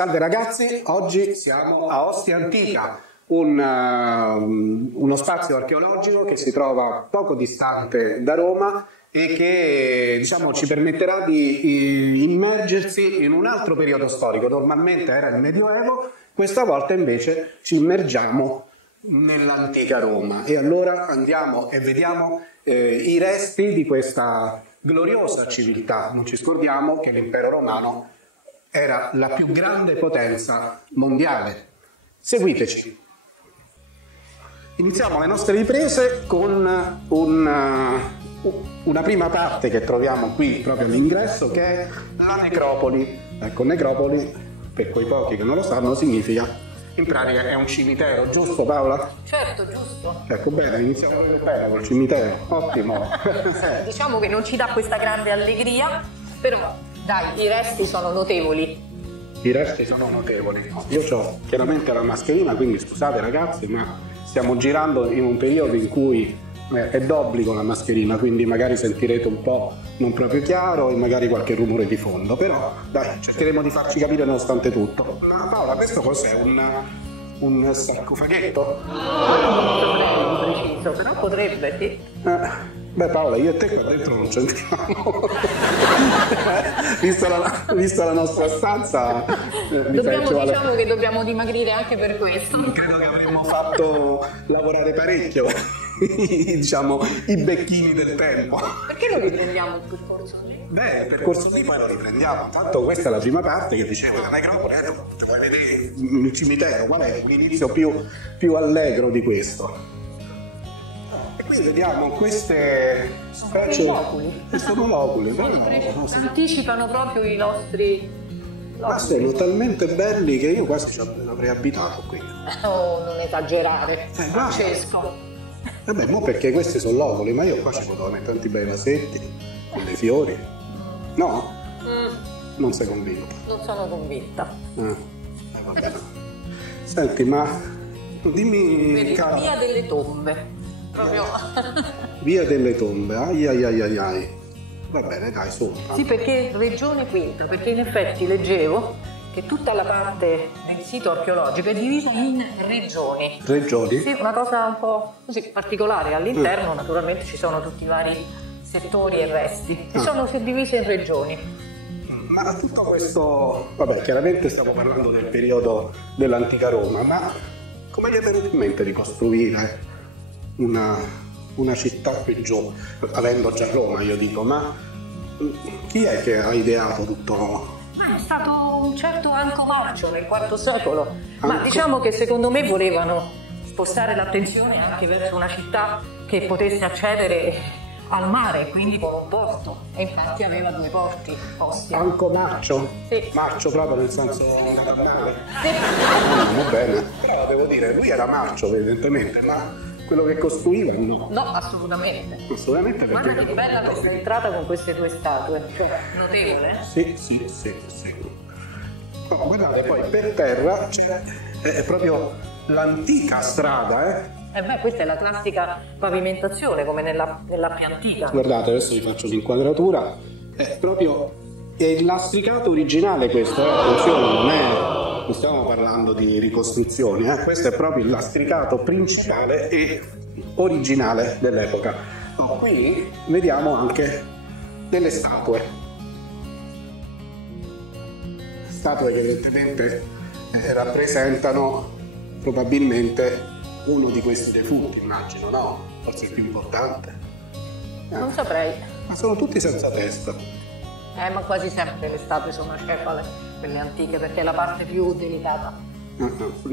Salve ragazzi, oggi siamo a Ostia Antica, uno spazio archeologico che si trova poco distante da Roma e che diciamo, ci permetterà di immergersi in un altro periodo storico. Normalmente era il Medioevo, questa volta invece ci immergiamo nell'antica Roma e allora andiamo e vediamo i resti di questa gloriosa civiltà. Non ci scordiamo che l'impero romano era la più grande potenza mondiale. Seguiteci. Iniziamo le nostre riprese con una prima parte che troviamo qui proprio all'ingresso, che è la necropoli. Ecco, necropoli, per quei pochi che non lo sanno, significa, in pratica, è un cimitero, giusto Paola? Certo, giusto. Ecco, bene, iniziamo bene col cimitero, ottimo. Diciamo che non ci dà questa grande allegria, però dai, i resti sono notevoli. I resti sono notevoli. Io ho chiaramente la mascherina, quindi scusate ragazzi, ma stiamo girando in un periodo in cui è d'obbligo la mascherina, quindi magari sentirete un po' non proprio chiaro e magari qualche rumore di fondo, però dai, cercheremo di farci capire nonostante tutto. Ma Paola, questo cos'è? Un sarcofaghetto? Non saprei preciso, però potrebbe, sì. Beh Paola, io e te qua dentro non c'entriamo. Vista la nostra stanza, diciamo che dobbiamo dimagrire anche per questo. Credo che avremmo fatto lavorare parecchio diciamo i becchini del tempo. Perché non riprendiamo il percorso lì? Beh, il percorso lì poi lo riprendiamo. Tanto questa è la prima parte che dicevo, la necropoli, vuoi vedere il cimitero, qual è l'inizio più allegro di questo? E qui vediamo queste specie, sono loculi, anticipano proprio i nostri. Ma sono talmente belli che io quasi ci avrei abitato qui. Oh, non esagerare, Francesco. Vabbè, mo perché questi sono loculi, ma io qua ci potevo mettere tanti bei vasetti con dei fiori. No? Non sei convinta? Non sono convinta. Va bene. Senti, ma dimmi. Vedi, via delle tombe. Proprio. Via delle tombe, ai. Va bene, dai, su. Sì, perché regione quinta, perché in effetti leggevo che tutta la parte del sito archeologico è divisa in regioni. Regioni? Sì, una cosa un po' così particolare. All'interno naturalmente ci sono tutti i vari settori e resti e sono divise in regioni. Ma tutto questo, vabbè, chiaramente stiamo parlando del periodo dell'antica Roma, ma come gli è venuto in mente di costruire una città qui giù, avendo già Roma, io dico, ma chi è che ha ideato tutto? È stato un certo Anco Marcio nel IV secolo, ma diciamo che secondo me volevano spostare l'attenzione anche verso una città che potesse accedere al mare, quindi con un porto, e infatti aveva 2 porti Ostia. Anco Marcio? Sì. Marcio proprio nel senso natale? Sì. Va bene, però devo dire, lui era marcio evidentemente, ma quello che costruiva no. No, assolutamente. Assolutamente. Guarda che bella questa entrata con queste 2 statue, cioè notevole. Sì. Oh, guardate, poi per terra è proprio l'antica strada, Questa è la classica pavimentazione, come nella più antica. Guardate, adesso vi faccio l'inquadratura. È proprio il lastricato originale questo, attenzione, non stiamo parlando di ricostruzioni, questo è proprio il lastricato principale e originale dell'epoca. Qui vediamo anche delle statue che evidentemente rappresentano probabilmente uno di questi defunti, immagino, no? Forse il più importante. Non saprei. Ma sono tutti senza testa. Ma quasi sempre le statue sono acefale, quelle antiche, perché è la parte più delicata.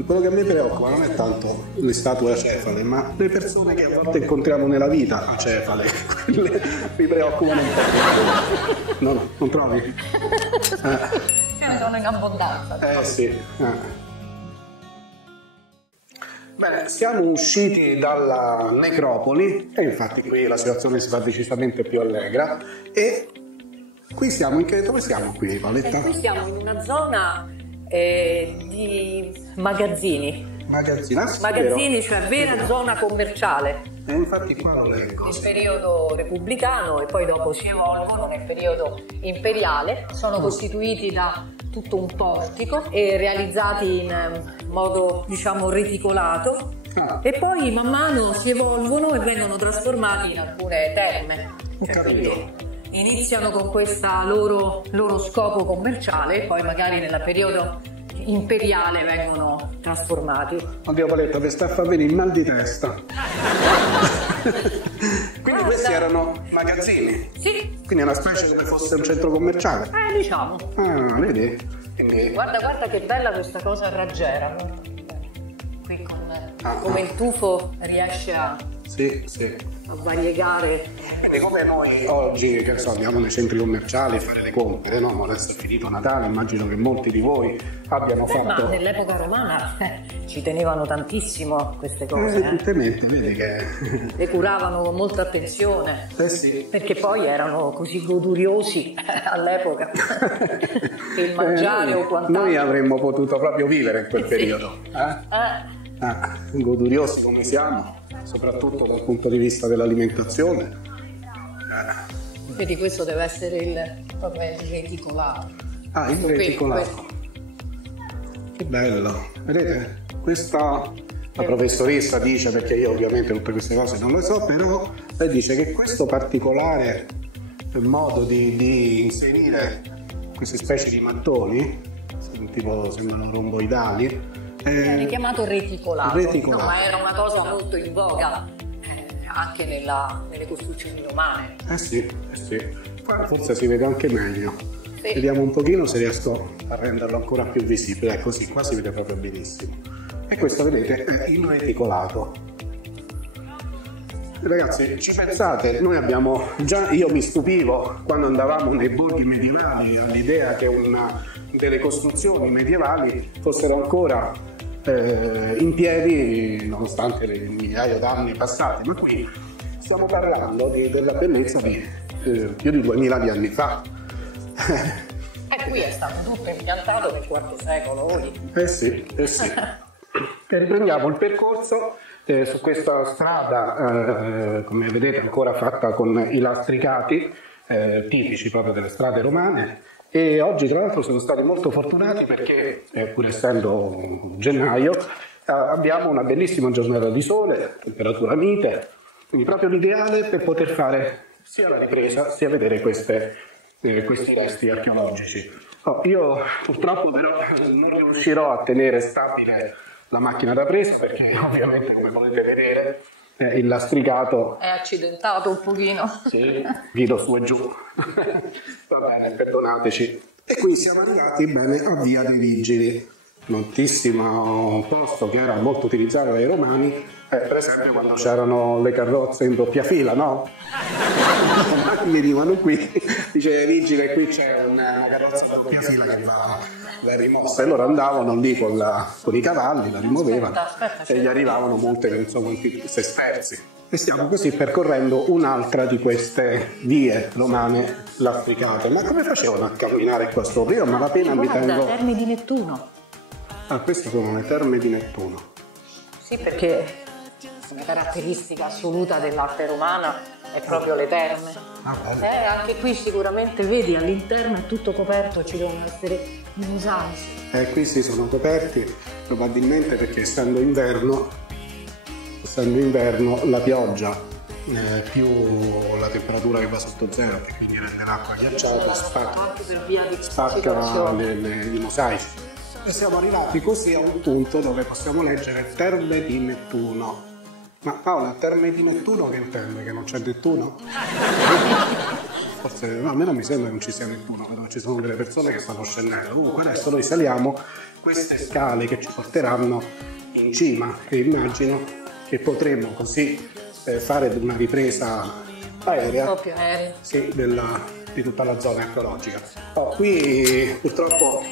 Quello che a me preoccupa non è tanto le statue acefale, ma le persone che a volte incontriamo nella vita acefale. Quelle mi preoccupano un po'. No, non trovi? Ce ne sono in abbondanza. Sì. Bene, siamo usciti dalla necropoli e infatti qui la situazione si fa decisamente più allegra e qui siamo dove siamo qui, Paoletta? Qui siamo in una zona di magazzini. Magazzini, magazzini, cioè vera zona commerciale. infatti qua lo leggo. Il periodo repubblicano e poi dopo si evolvono nel periodo imperiale, sono costituiti da tutto un portico e realizzati in modo diciamo reticolato e poi man mano si evolvono e vengono trasformati in alcune terme. Capito. Iniziano con questa loro scopo commerciale, poi magari nel periodo imperiale vengono trasformati. Oddio Paletta, mi sta a far venire il mal di testa. Quindi questi erano magazzini? Sì. Quindi è una specie come fosse un centro commerciale? Diciamo. Ah, vedi? Quindi... Guarda che bella questa cosa raggiera. Qui come il tufo riesce a variegare. Quindi come noi oggi, che so, andiamo nei centri commerciali a fare le compere, no? Ma adesso è finito Natale, immagino che molti di voi abbiano fatto... Ma nell'epoca romana ci tenevano tantissimo a queste cose. Evidentemente, vedi che... Le curavano con molta attenzione. Sì. Perché poi erano così goduriosi all'epoca. Che il mangiare o quant'altro. Noi avremmo potuto proprio vivere in quel periodo. Goduriosi come siamo, soprattutto dal punto di vista dell'alimentazione. Vedi, questo deve essere proprio il reticolato. Il reticolato. Che bello. Vedete? Questa la professoressa dice, perché io ovviamente tutte queste cose non le so, però lei dice che questo particolare modo di inserire queste specie di mattoni, tipo sembrano romboidali, è richiamato reticolato. Reticolato. No, ma era una cosa molto in voga anche nelle costruzioni romane. Sì. Forse si vede anche meglio. Sì. Vediamo un pochino se riesco a renderlo ancora più visibile. Così, qua si vede proprio benissimo. E questo, vedete, è il reticolato. Ragazzi, ci pensate? Noi abbiamo io mi stupivo quando andavamo nei borghi medievali all'idea che delle costruzioni medievali fossero ancora in piedi nonostante le migliaia d'anni passati, ma qui stiamo parlando della bellezza di più di 2000 di anni fa. E qui è stato tutto impiantato nel IV secolo. Sì. E riprendiamo il percorso su questa strada, come vedete ancora fatta con i lastricati tipici proprio delle strade romane. E oggi tra l'altro siamo stati molto fortunati perché, pur essendo gennaio, abbiamo una bellissima giornata di sole, temperatura mite, quindi proprio l'ideale per poter fare sia la ripresa sia vedere questi resti archeologici. Io purtroppo però non riuscirò a tenere stabile la macchina da presa perché ovviamente, come potete vedere, il lastricato è accidentato un pochino. Sì, guido su e giù. Va bene, perdonateci. E qui siamo arrivati bene a Via dei Vigili, notissimo posto che era molto utilizzato dai romani, per esempio quando c'erano le carrozze in doppia fila, no? Mi arrivano qui, dice Vigile, qui c'è una carrozza in doppia fila che va rimossa, e loro andavano lì con i cavalli, la rimuovevano e gli arrivavano multe che non so quanti sesterzi. E stiamo così percorrendo un'altra di queste vie romane lastricate. Ma come facevano a camminare qua sopra? Io a malapena mi tengo... Terme di Nettuno. Queste sono le terme di Nettuno. Sì, perché una caratteristica assoluta dell'arte romana è proprio le terme. Anche qui sicuramente vedi all'interno è tutto coperto, ci devono essere i mosaici. Qui sì, sono coperti, probabilmente perché essendo inverno la pioggia più la temperatura che va sotto zero, e quindi rende l'acqua ghiacciata, spacca i mosaici. E siamo arrivati così a un punto dove possiamo leggere Terme di Nettuno. Ma Paola, Terme di Nettuno che intende? Che non c'è Nettuno? Forse, no, a me non mi sembra che non ci sia Nettuno, vedo che ci sono delle persone che stanno scendendo. Comunque adesso noi saliamo queste scale che ci porteranno in cima e immagino che potremo così fare una ripresa aerea, sì, di tutta la zona archeologica. Qui purtroppo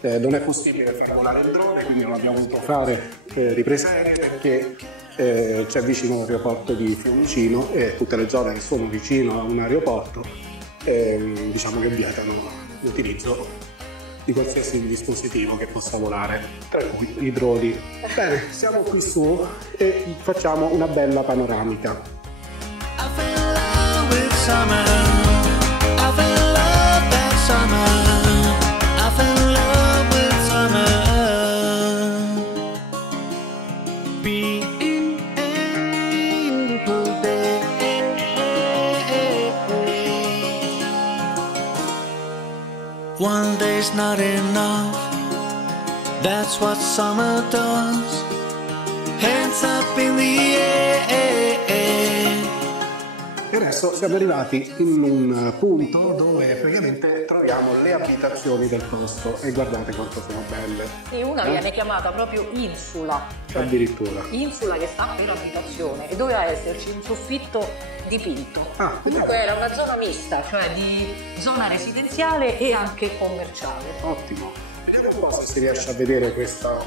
non è possibile fare volare il drone, quindi non abbiamo potuto fare riprese aeree perché c'è vicino l'aeroporto di Fiumicino e tutte le zone che sono vicino a un aeroporto diciamo che vietano l'utilizzo di qualsiasi dispositivo che possa volare, tra cui i droni. Bene, siamo qui su e facciamo una bella panoramica. I fell in love with summer. I fell in love that summer. I fell in love with summer. Beautiful day. One day's not enough. That's what summer does. Hands up in the air. E adesso siamo arrivati in un punto dove praticamente troviamo le abitazioni del posto e guardate quanto sono belle. E una viene chiamata proprio insula, cioè Addirittura. insula che sta per abitazione e doveva esserci un soffitto dipinto. Comunque vediamo. era una zona mista, cioè di zona residenziale e anche commerciale. Ottimo. Vediamo un po' se si riesce a vedere questo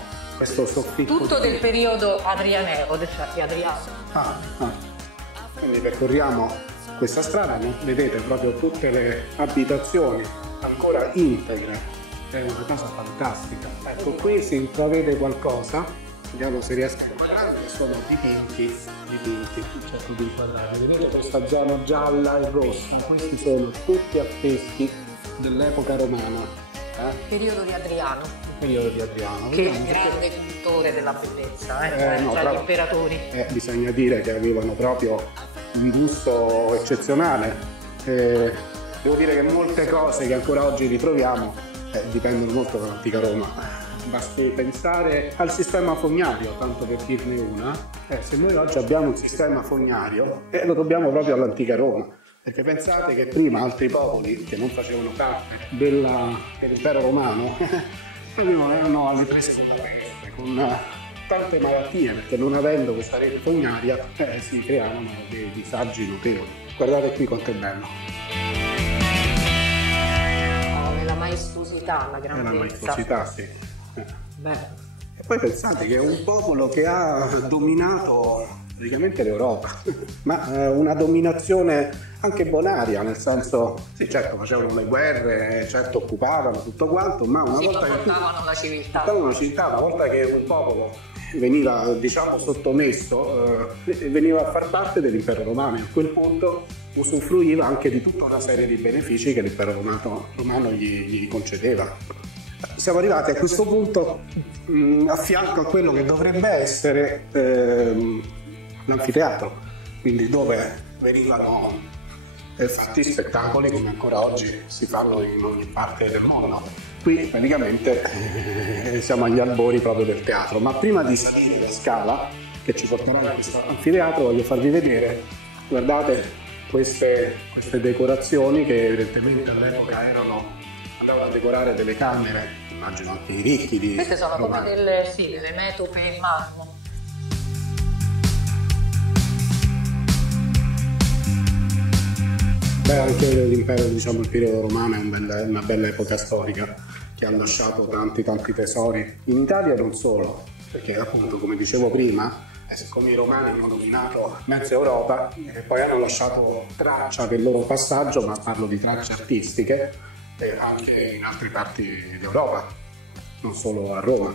soffitto. Tutto del periodo adrianeo, cioè di Adriano. Quindi percorriamo questa strada, no? Vedete proprio tutte le abitazioni ancora integre, è una cosa fantastica. Ecco, qui si intravede qualcosa, vediamo se riesco a inquadrare, sono dipinti, cerco di inquadrare, vedete questa zona gialla e rossa, questi sono tutti affreschi dell'epoca romana. Periodo di Adriano, Periodo di Adriano. che è il grande cultore della bellezza, cioè no, tra però- gli imperatori. Bisogna dire che avevano proprio un gusto eccezionale. Devo dire che molte cose che ancora oggi ritroviamo dipendono molto dall'antica Roma. Basti pensare al sistema fognario, tanto per dirne una. Se noi oggi abbiamo un sistema fognario, lo dobbiamo proprio all'antica Roma. Perché pensate che prima altri popoli che non facevano parte dell'impero romano erano alle prese con la peste, con tante malattie, perché non avendo questa rete fognaria si creavano dei disagi notevoli. Guardate qui quanto è bello. Nella maestosità, la È grandezza. una maestosità, sì. Beh, E poi pensate che è un popolo che ha dominato praticamente l'Europa, ma una dominazione anche bonaria, nel senso, sì, certo facevano le guerre, certo occupavano tutto quanto, ma una sì, volta ma che portavano la civiltà. portavano una città, una volta che un popolo veniva, diciamo, sottomesso, veniva a far parte dell'impero romano, e a quel punto usufruiva anche di tutta una serie di benefici che l'impero romano gli concedeva. Siamo arrivati a questo punto a fianco a quello che dovrebbe essere l'anfiteatro, quindi dove venivano fatti spettacoli come ancora oggi si fanno in ogni parte del mondo. Qui praticamente siamo agli albori proprio del teatro, ma prima di salire la scala che ci porterà a questo anfiteatro voglio farvi vedere, guardate queste decorazioni che evidentemente all'epoca andavano a decorare delle camere, immagino anche i ricchi di Queste sono come romani. delle metope in marmo. Beh, anche l'impero, diciamo, il periodo romano è una bella epoca storica che ha lasciato tanti tesori in Italia e non solo, perché appunto, come dicevo prima, siccome i romani hanno dominato mezza Europa e poi hanno lasciato traccia del loro passaggio, ma parlo di tracce artistiche, anche in altre parti d'Europa, non solo a Roma.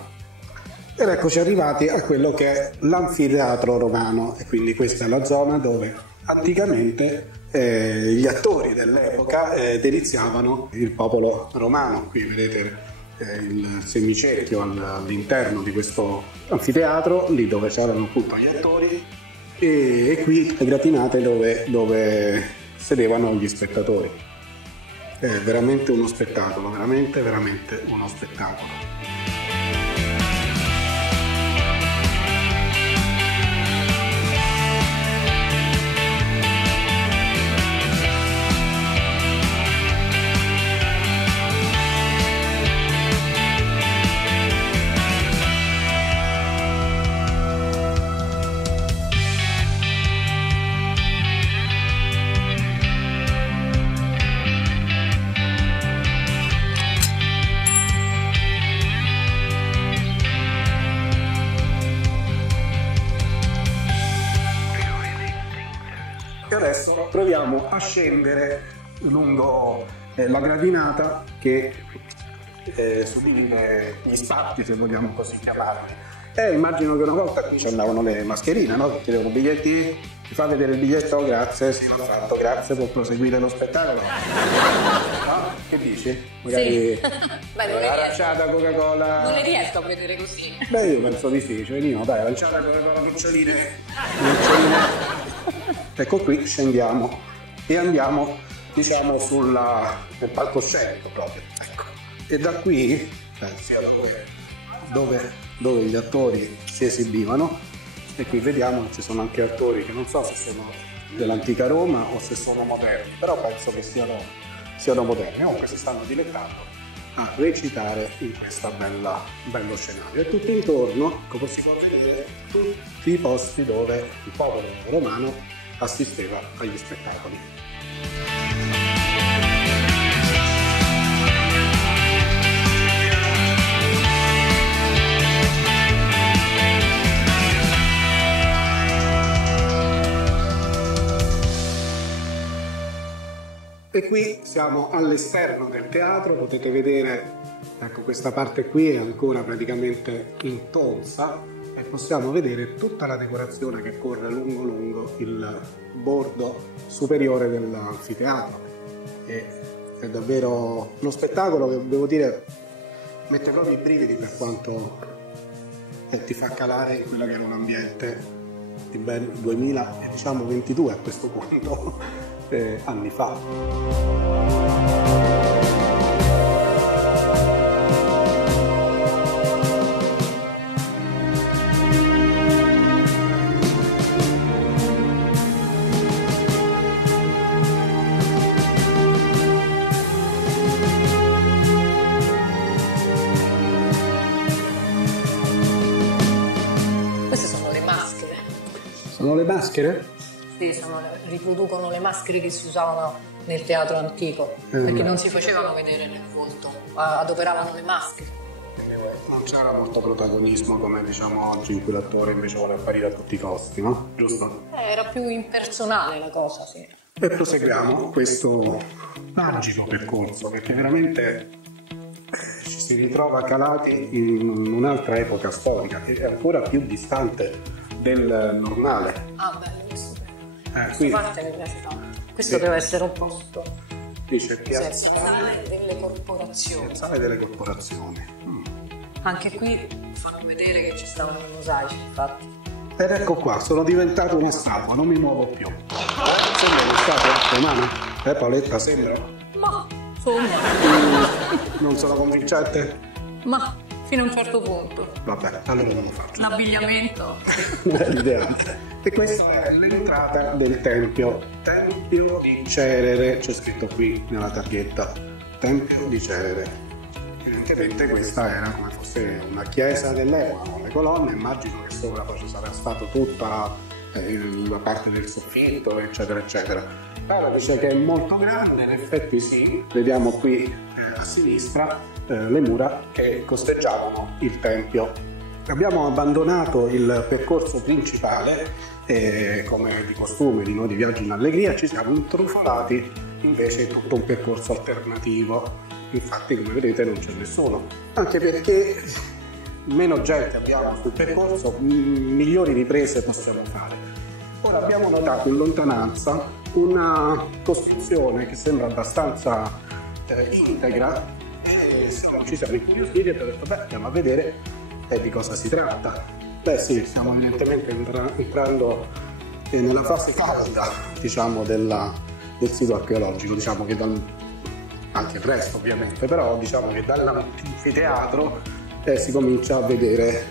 Ed eccoci arrivati a quello che è l'anfiteatro romano, e quindi questa è la zona dove anticamente gli attori dell'epoca deliziavano il popolo romano. Qui vedete il semicerchio all'interno di questo anfiteatro, lì dove c'erano appunto gli attori, e qui le gratinate dove sedevano gli spettatori. È veramente uno spettacolo, veramente uno spettacolo. E adesso proviamo a scendere lungo la gradinata che subire gli spatti, se vogliamo così chiamarli. E immagino che una volta qui ci andavano le mascherine, no? Che chiedevano biglietti, ti fa vedere il biglietto, oh, grazie, sì, l'ho fatto, grazie, può proseguire lo spettacolo. No? Che dici? Magari Sì. Beh, non ne aranciata, Coca-Cola. Non ne riesco a vedere così. Beh, io penso di sì, cioè Nino, dai, aranciata, Coca-Cola, noccioline. Ecco qui, scendiamo e andiamo, diciamo, nel palcoscenico proprio. Ecco. E da qui, sia da dove gli attori si esibivano, e qui vediamo che ci sono anche attori che non so se sono dell'antica Roma o se sono moderni, però penso che siano moderni, comunque si stanno dilettando a recitare in questo bello scenario. E tutto intorno, come si può vedere, tutti i posti dove il popolo romano assisteva agli spettacoli. E qui siamo all'esterno del teatro, potete vedere, ecco, questa parte qui è ancora praticamente intonsa e possiamo vedere tutta la decorazione che corre lungo il bordo superiore dell'anfiteatro. E è davvero uno spettacolo che, devo dire, mette proprio i brividi, per quanto ti fa calare in quello che era un ambiente di ben 2022 a questo punto. Anni fa. Queste sono le maschere. Sono le maschere? Sì, riproducono le maschere che si usavano nel teatro antico, perché non si facevano vedere nel volto, adoperavano le maschere. Non c'era molto protagonismo come diciamo oggi, in cui l'attore invece vuole apparire a tutti i costi, no? Giusto? Era più impersonale la cosa, sì. E proseguiamo questo magico percorso, perché veramente ci si ritrova calati in un'altra epoca storica che è ancora più distante del normale. Ah, bello, questo. Questa Qui parte mi piace tanto. Questo deve essere un posto dice piazza sale delle corporazioni. sale delle corporazioni. Anche qui fanno vedere che ci stavano i mosaici, infatti. Ed ecco qua, sono diventato una statua, non mi muovo più. Sembra una statua romana? Paoletta, sembra? Ma, insomma, Non sono convincente? ma fino a un certo punto. Vabbè, allora non lo faccio. L'abbigliamento. L'ideale. E questa è l'entrata del tempio di Cerere, c'è scritto qui nella targhetta, Tempio di Cerere. Evidentemente questa era come fosse una chiesa dell'epoca con le colonne, immagino che sopra poi ci sarà stato tutta la parte del soffitto, eccetera eccetera. Però dice che è molto grande, in effetti sì, vediamo qui a sinistra le mura che costeggiavano il tempio. Abbiamo abbandonato il percorso principale come di costume di noi di Viaggio in Allegria, ci siamo intrufolati invece in tutto un percorso alternativo. Infatti, come vedete, non c'è nessuno, anche perché meno gente abbiamo sul percorso, migliori riprese possiamo fare. Ora abbiamo notato in lontananza una costruzione che sembra abbastanza integra e ci siamo incuriositi e abbiamo detto, beh, andiamo a vedere di cosa si tratta. Beh sì, stiamo evidentemente entrando nella fase calda, diciamo, del sito archeologico, diciamo che anche il resto ovviamente, però diciamo che dall'anfiteatro si comincia a vedere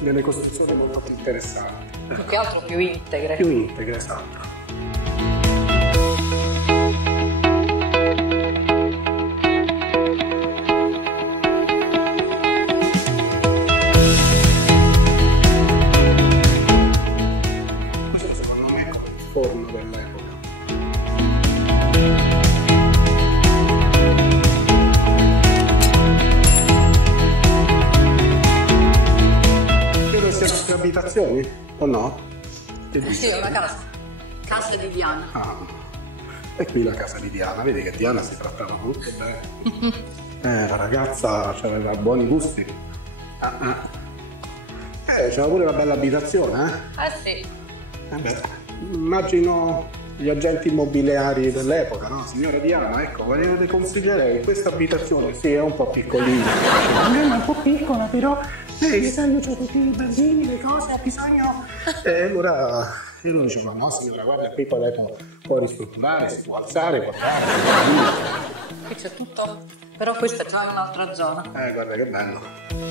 delle costruzioni molto più interessanti. Più che altro più integre. Più integre, esatto. Questo secondo me è il forno dell'epoca. Abitazioni o no? Sì, è una casa di Diana. Ah, e qui la casa di Diana, vedi che Diana si trattava molto bene. La ragazza aveva buoni gusti. C'era pure una bella abitazione, Sì. Beh, immagino gli agenti immobiliari dell'epoca, no? Signora Diana, ecco, le consiglierei questa abitazione, sì, è un po' piccolina. È un po' piccola, però sai, io ho tutti i bambini, le cose, ho bisogno. E allora io lo dicevo, no signora, guarda, qui poi lei può ristrutturare, si può alzare, guardare. Qui c'è tutto, però questa già è un'altra zona. Guarda che bello.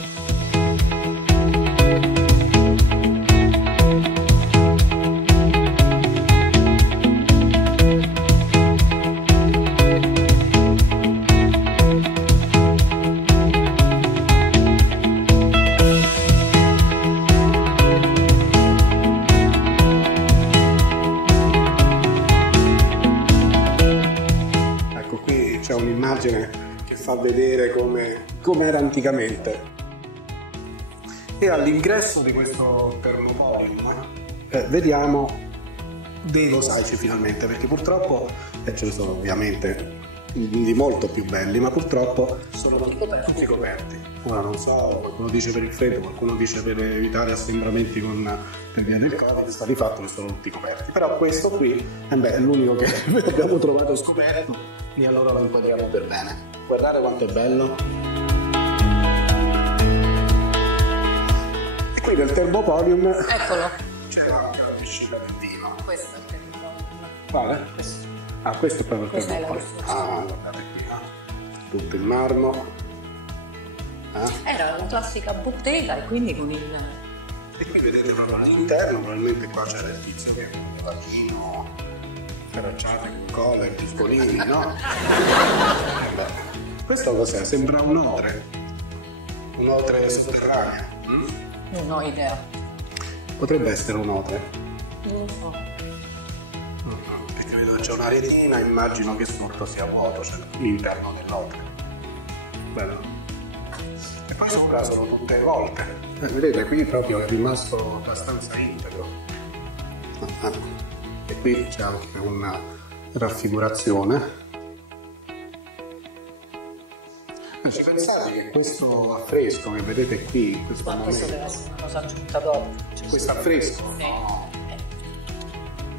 C'è un'immagine che fa vedere come era anticamente. E all'ingresso di questo Termopolium vediamo dei mosaici finalmente, perché purtroppo ce ne sono ovviamente di molto più belli, ma purtroppo sono tutti coperti. Ora non so, qualcuno dice per il freddo, qualcuno dice per evitare assembramenti per via del Covid, sta di fatto che sono tutti coperti. Però questo qui è l'unico che abbiamo trovato scoperto. E allora lo inquadriamo per bene. Guardate quanto è bello. E qui nel Termopolium Eccolo. c'era anche la piscina del vino. Questo è il Termopolium. Quale? Questo. Questo è proprio il Questa è la Termopolium. costruzione. Guardate qui, tutto in marmo. Era la classica bottega e quindi con il... E qui vedete proprio all'interno, probabilmente qua c'era il tizio che aveva vino, caracciate con cola e piscolini, no? Questo cos'è? Sembra un otre sotterraneo. Non ho idea. Potrebbe essere un otre. Non lo so. Perché vedo che c'è una retina, immagino che sotto sia vuoto, cioè l'interno dell'otre. Bello. E poi sopra sono tutte volte. Vedete, qui proprio è rimasto abbastanza integro. E qui c'è anche una raffigurazione. Ci pensate che questo affresco che vedete qui in questo Ma questo deve momento, essere una cosa aggiunta dopo. questo affresco? Sì. No,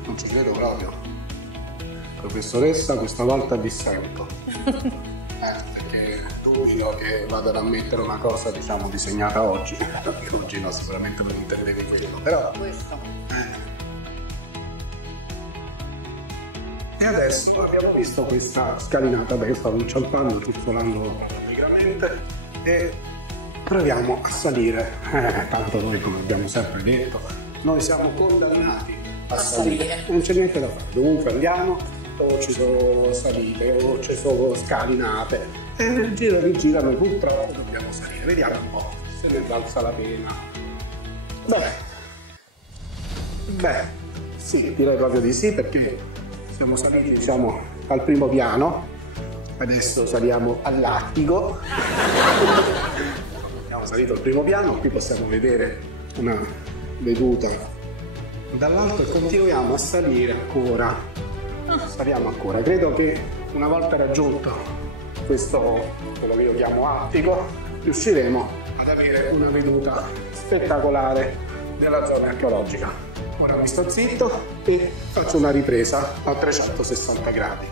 non ci credo proprio. Professoressa, questa volta dissento. Perché dubito che vadano a mettere una cosa, diciamo, disegnata oggi. Perché oggi no, sicuramente non intendevi quello, però... Questo. E adesso abbiamo visto questa scalinata, beh, io stavo inciampando, tuzzolando praticamente, e proviamo a salire. Tanto noi, come abbiamo sempre detto, noi siamo condannati a salire. Non c'è niente da fare, dovunque andiamo, o ci sono salite, o ci sono scalinate, e gira e rigira, noi purtroppo dobbiamo salire. Vediamo un po' se ne valsa la pena. Beh, sì, direi proprio di sì, perché siamo saliti, diciamo, al primo piano, adesso saliamo all'attico. Abbiamo salito al primo piano, qui possiamo vedere una veduta dall'alto e continuiamo a salire ancora. Saliamo ancora. Credo che una volta raggiunto questo, quello che io chiamo attico, riusciremo ad avere una veduta spettacolare della zona archeologica. Ora mi sto zitto e faccio una ripresa a 360 gradi.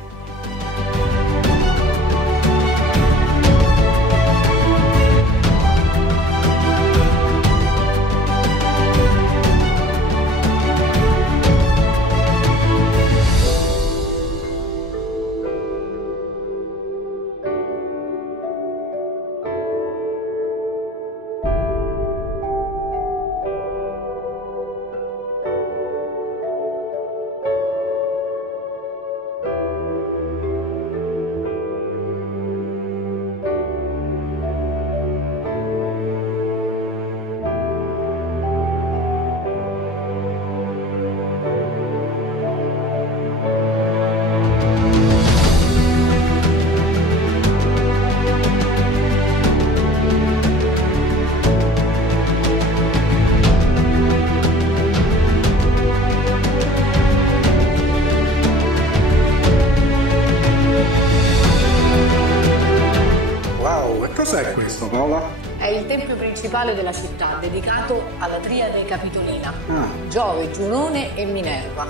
Cos'è questo, Paola? È il tempio principale della città, dedicato alla triade capitolina, Ah. Giove, Giunone e Minerva.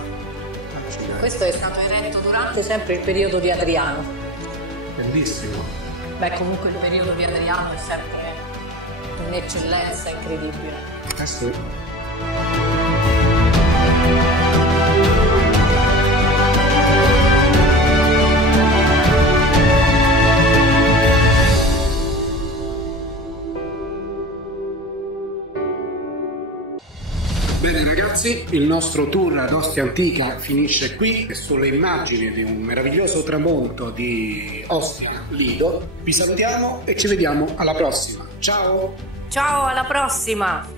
Questo è stato eretto durante sempre il periodo di Adriano. Bellissimo. Beh, comunque il periodo di Adriano è sempre un'eccellenza incredibile. Sì. Bene ragazzi, il nostro tour ad Ostia Antica finisce qui e sulle immagini di un meraviglioso tramonto di Ostia Lido vi salutiamo e ci vediamo alla prossima. Ciao! Ciao, alla prossima!